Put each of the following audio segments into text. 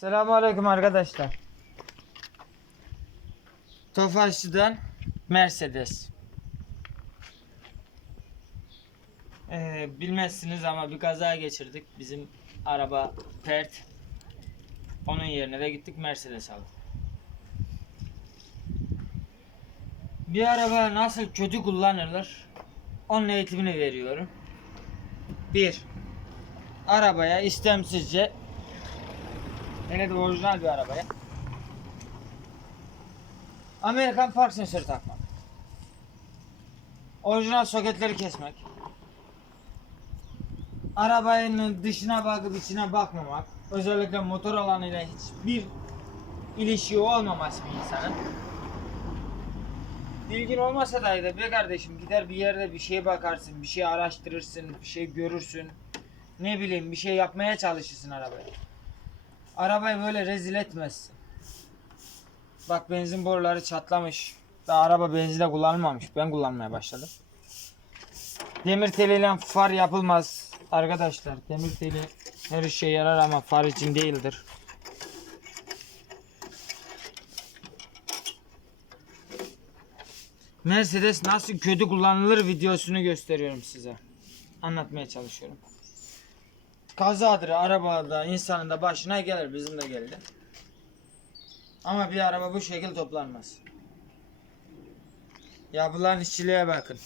Selamünaleyküm arkadaşlar. Tofaşçı'dan Mercedes. Ee, bilmezsiniz ama bir kaza geçirdik. Bizim araba pert. Onun yerine de gittik Mercedes aldık. Bir araba nasıl kötü kullanılır? Onun eğitimini veriyorum. Bir, arabaya istemsizce De orijinal bir arabaya. Amerikan park sensörü takmak. Orijinal soketleri kesmek. Arabanın dışına bakıp içine bakmamak. Özellikle motor alanıyla hiçbir ilişki olmaması bir insanın. Bilgin olmasa dahi de be kardeşim gider bir yerde bir şeye bakarsın, bir şey araştırırsın, bir şey görürsün. Ne bileyim bir şey yapmaya çalışırsın arabaya. Arabayı böyle rezil etmezsin. Bak benzin boruları çatlamış. Daha araba benzinde kullanılmamış. Ben kullanmaya başladım. Demir teliyle far yapılmaz. Arkadaşlar demir teli her işe yarar ama far için değildir. Mercedes nasıl kötü kullanılır videosunu gösteriyorum size. Anlatmaya çalışıyorum. Kazadır arabada insanın da başına gelir bizim de geldi. Ama bir araba bu şekil toplanmaz. Yapılan işçiliğe bakın.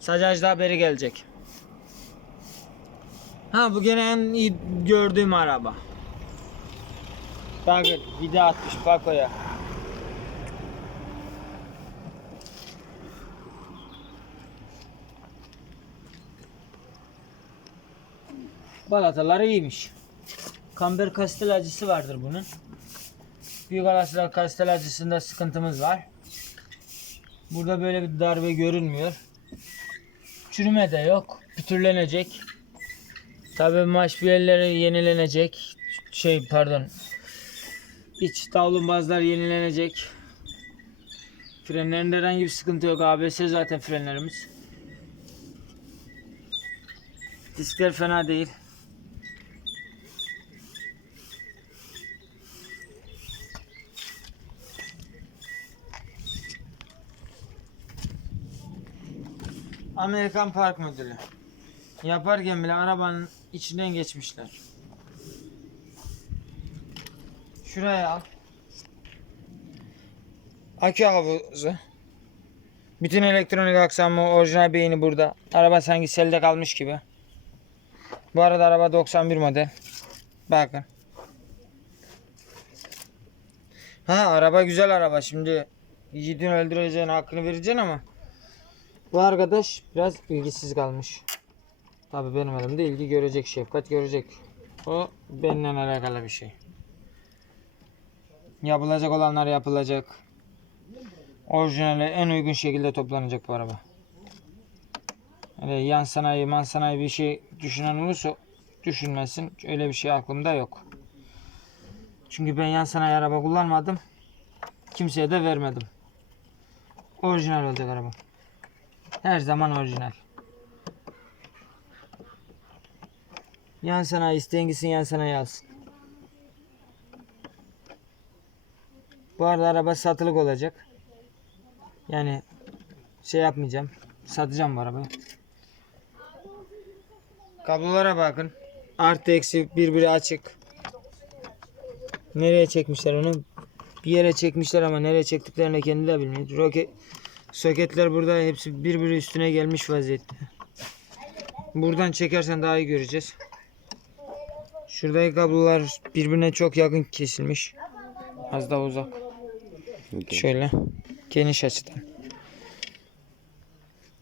Sacaj daha beri gelecek. Ha bu gene en iyi gördüğüm araba. Bakın vida atmış Paco'ya. Balataları iyiymiş. Kamber kastel acısı vardır bunun. Büyük olasılıkla kastel acısında sıkıntımız var. Burada böyle bir darbe görünmüyor. Çürüme de yok. Pütürlenecek. Tabii maşbiyelleri yenilenecek. Şey pardon. İç davlumbazlar yenilenecek. Frenlerinde herhangi bir sıkıntı yok. ABS zaten frenlerimiz. Diskler fena değil. Amerikan Park Müdürü. Yaparken bile arabanın içinden geçmişler. Şuraya al. Akü havuzu. Bütün elektronik aksamı orijinal beyni burada. Araba sanki selde kalmış gibi. Bu arada araba 91 model. Bakın. Ha araba güzel araba. Şimdi yiğidin öldüreceğin hakkını vereceksin ama bu arkadaş biraz ilgisiz kalmış. Tabii benim elimde ilgi görecek, şefkat görecek. O benimle alakalı bir şey. Yapılacak olanlar yapılacak. Orijinali en uygun şekilde toplanacak bu araba. Öyle yan sanayi, man sanayi bir şey düşünen olursa düşünmesin. Öyle bir şey aklımda yok. Çünkü ben yan sanayi araba kullanmadım. Kimseye de vermedim. Orijinal olacak araba. Her zaman orijinal. Yan sanayi isteyen gitsin yan sanayi alsın. Bu arada araba satılık olacak. Yani şey yapmayacağım. Satacağım bu arabayı. Kablolara bakın. Artı eksi birbiri açık. Nereye çekmişler onu? Bir yere çekmişler ama nereye çektiklerini kendi de bilmiyor. Roket soketler burada hepsi birbiri üstüne gelmiş vaziyette. Buradan çekersen daha iyi göreceğiz. Şuradaki kablolar birbirine çok yakın kesilmiş. Az daha uzak. Şöyle geniş açıdan.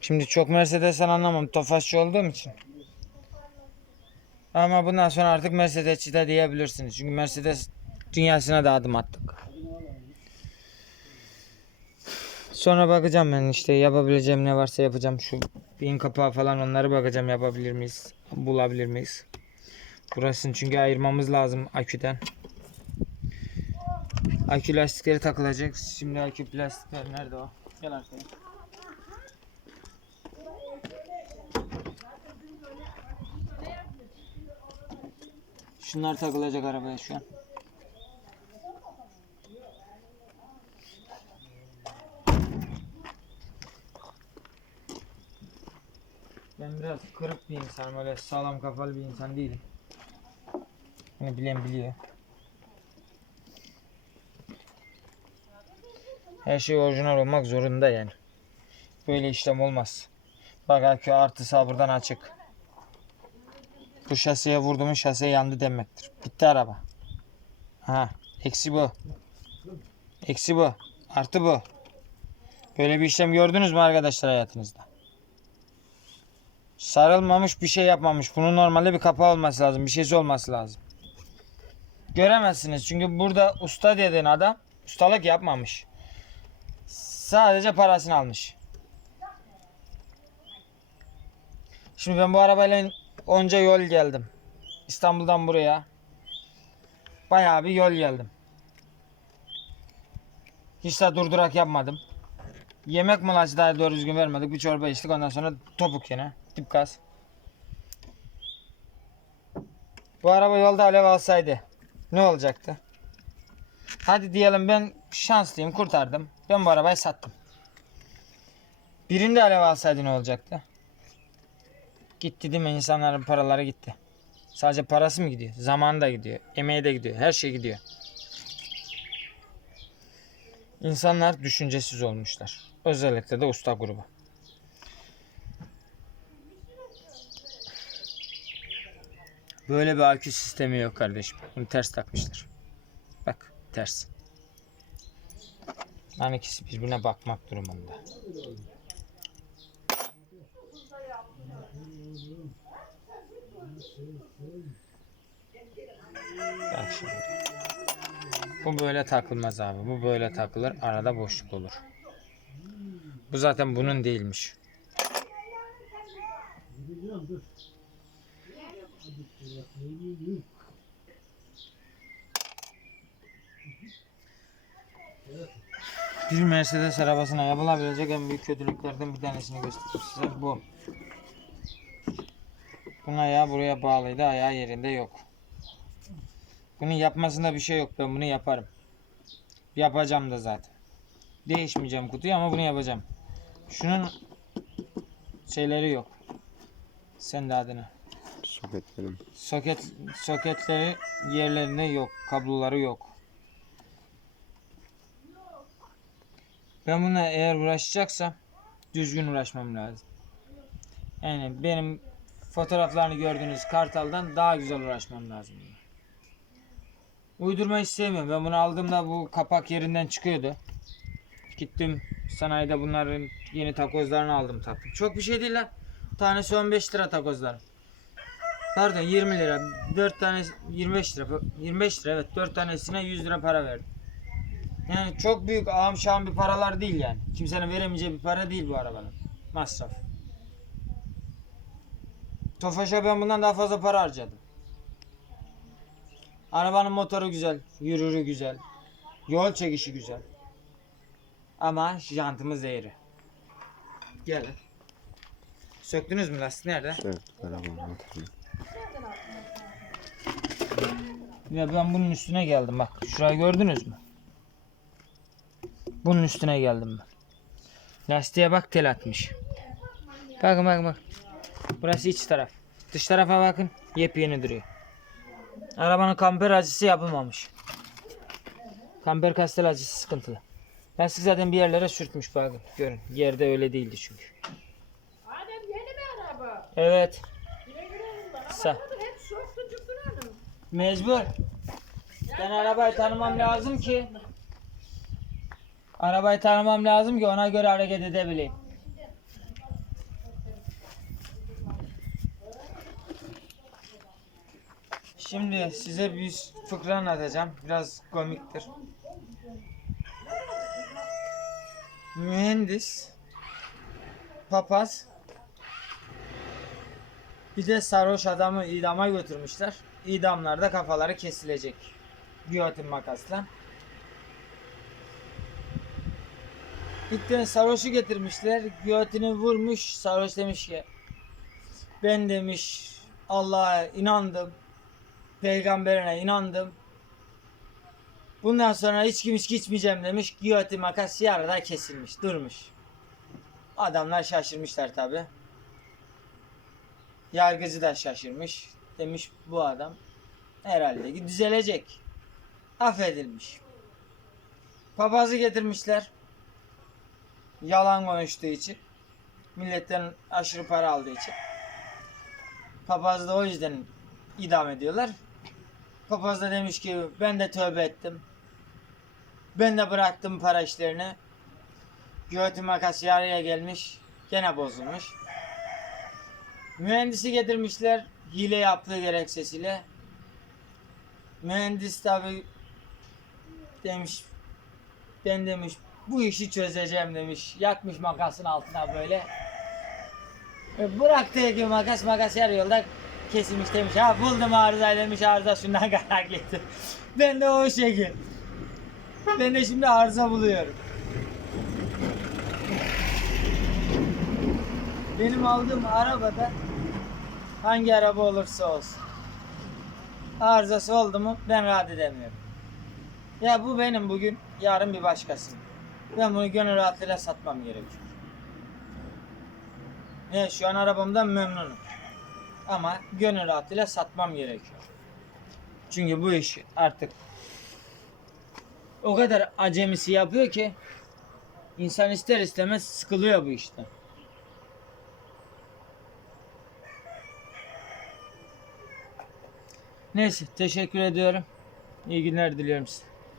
Şimdi çok Mercedes'ten anlamam. Tofaşçı olduğum için. Ama bundan sonra artık Mercedesçi de diyebilirsiniz. Çünkü Mercedes dünyasına da adım attık. Sonra bakacağım ben işte yapabileceğim ne varsa yapacağım. Şu bin kapağı falan onları bakacağım yapabilir miyiz? Bulabilir miyiz? Burasını çünkü ayırmamız lazım aküden. Akü lastikleri takılacak. Şimdi akü plastikler nerede o? Gel arkaya. Şunlar takılacak arabaya şu an. Ben biraz kırık bir insanım öyle sağlam kafalı bir insan değilim. Bunu bilen biliyor. Her şey orijinal olmak zorunda yani. Böyle işlem olmaz. Bak akü artı buradan açık. Bu şaseye vurdu mu şase yandı demektir. Bitti araba. Ha, eksi bu. Eksi bu. Artı bu. Böyle bir işlem gördünüz mü arkadaşlar hayatınızda? Sarılmamış bir şey yapmamış. Bunun normalde bir kapağı olması lazım. Bir şeysi olması lazım. Göremezsiniz. Çünkü burada usta dediğin adam ustalık yapmamış. Sadece parasını almış. Şimdi ben bu arabayla onca yol geldim. İstanbul'dan buraya. Bayağı bir yol geldim. Hiç de durdurak yapmadım. Yemek molası daha doğru düzgün vermedik. Bir çorba içtik ondan sonra topuk yine. Dip gaz. Bu araba yolda alev alsaydı ne olacaktı? Hadi diyelim ben şanslıyım kurtardım. Ben bu arabayı sattım. Birinde alev alsaydı ne olacaktı? Gitti değil mi? İnsanların paraları gitti. Sadece parası mı gidiyor? Zamanı da gidiyor. Emeği de gidiyor. Her şey gidiyor. İnsanlar düşüncesiz olmuşlar. Özellikle de usta grubu. Böyle bir akü sistemi yok kardeşim. Bunu ters takmışlar. Bak ters. Lan ikisi birbirine bakmak durumunda. Bak şimdi. Bu böyle takılmaz abi. Bu böyle takılır. Arada boşluk olur. Bu zaten bunun değilmiş. Bir Mercedes arabasına yapılabilecek en büyük kötülüklerden bir tanesini göstereyim size. Bu. Bunun ayağı buraya bağlıydı. Ayağı yerinde yok. Bunun yapmasında bir şey yok. Ben bunu yaparım. Yapacağım da zaten. Değişmeyeceğim kutuyu ama bunu yapacağım. Şunun şeyleri yok. Sen de adını. Soketlerim. Soket soketleri yerlerinde yok. Kabloları yok. Ben buna eğer uğraşacaksam düzgün uğraşmam lazım. Yani benim fotoğraflarını gördüğünüz kartaldan daha güzel uğraşmam lazım. Uydurma istemiyorum. Ben bunu aldığımda bu kapak yerinden çıkıyordu. Gittim sanayide bunların yeni takozlarını aldım taktım. Çok bir şey değil lan. Tanesi 15 lira takozlar. Pardon 20 lira. 4 tane 25 lira. 25 lira evet. 4 tanesine 100 lira para verdim. Yani çok büyük ağam şahım bir paralar değil yani. Kimsenin veremeyeceği bir para değil bu arabanın. Masraf. Tofaş'a ben bundan daha fazla para harcadım. Arabanın motoru güzel, yürürü güzel, yol çekişi güzel. Ama jantımız eğri. Gel. Söktünüz mü lastik nerede? Evet, arabanın motoru. Ya ben bunun üstüne geldim bak. Şurayı gördünüz mü? Bunun üstüne geldim ben. Lastiğe bak tel atmış. Bakın bakın bak. Burası iç taraf. Dış tarafa bakın. Yepyeni duruyor. Arabanın kamper acısı yapılmamış. Kamper kastel acısı sıkıntılı. Lastik zaten bir yerlere sürtmüş bakın. Görün. Yerde öyle değildi çünkü. Adem yeni bir araba. Evet. Güle güle. Sa- Ama bunu hep soktu Mecbur. Ben arabayı tanımam lazım ki. Arabayı tanımam lazım ki ona göre hareket edebileyim. Şimdi size bir fıkra anlatacağım. Biraz komiktir. Mühendis, papaz, bir de sarhoş adamı idama götürmüşler. İdamlarda kafaları kesilecek. Giyotin makasla. İlk tane sarhoşu getirmişler. Giyotini vurmuş. Sarhoş demiş ki ben demiş Allah'a inandım. peygamberine inandım. Bundan sonra içki içki içmeyeceğim demiş. Giyotin makas yarıda kesilmiş. Durmuş. Adamlar şaşırmışlar tabi. Yargıcı da şaşırmış. Demiş bu adam herhalde ki düzelecek. Affedilmiş. Papazı getirmişler. Yalan konuştuğu için. Milletten aşırı para aldığı için. Papaz da o yüzden idam ediyorlar. Papaz da demiş ki ben de tövbe ettim. Ben de bıraktım para işlerini. Göğütü makas yarıya gelmiş. Gene bozulmuş. Mühendisi getirmişler. Hile yaptığı gerekçesiyle. Mühendis tabi demiş ben demiş bu işi çözeceğim demiş. Yakmış makasın altına böyle. E, Bıraktığı gibi makas makas yarı yolda kesilmiş demiş. Ha buldum arıza demiş arıza şundan kaynaklıdır. ben de o şekil. Ben de şimdi arıza buluyorum. Benim aldığım arabada hangi araba olursa olsun arızası oldu mu ben rahat edemiyorum. Ya bu benim bugün, yarın bir başkası. Ben bunu gönül rahatlığıyla satmam gerekiyor. Evet şu an arabamdan memnunum. Ama gönül rahatlığıyla satmam gerekiyor. Çünkü bu iş artık o kadar acemisi yapıyor ki insan ister istemez sıkılıyor bu işten. Neyse teşekkür ediyorum. İyi günler diliyorum size.